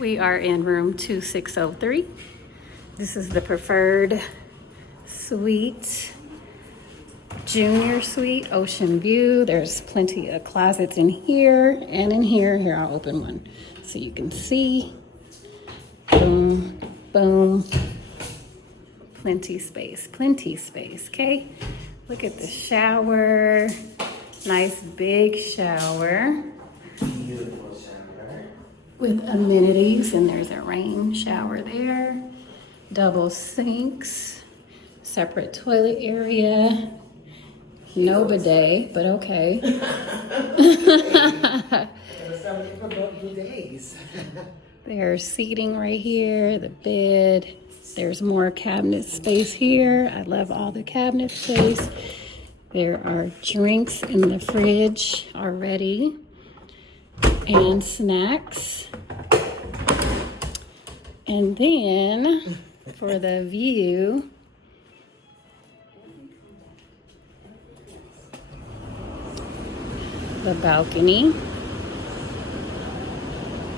We are in room 2603. This is the preferred suite, junior suite, ocean view. There's plenty of closets in here and in here. Here, I'll open one so you can see. Boom, boom. Plenty space, okay? Look at the shower. Nice big shower. Beautiful shower. With amenities, and there's a rain shower there. Double sinks, separate toilet area. No bidet, but okay. There's seating right here, the bed. There's more cabinet space here. I love all the cabinet space. There are drinks in the fridge already and snacks. And then for the view, the balcony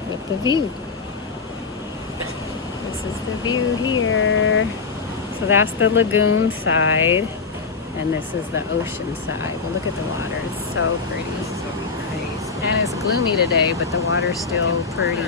with the view. This is the view here. So that's the lagoon side, and this is the ocean side. Well, look at the water. It's so pretty. And it's gloomy today, but the water's still pretty.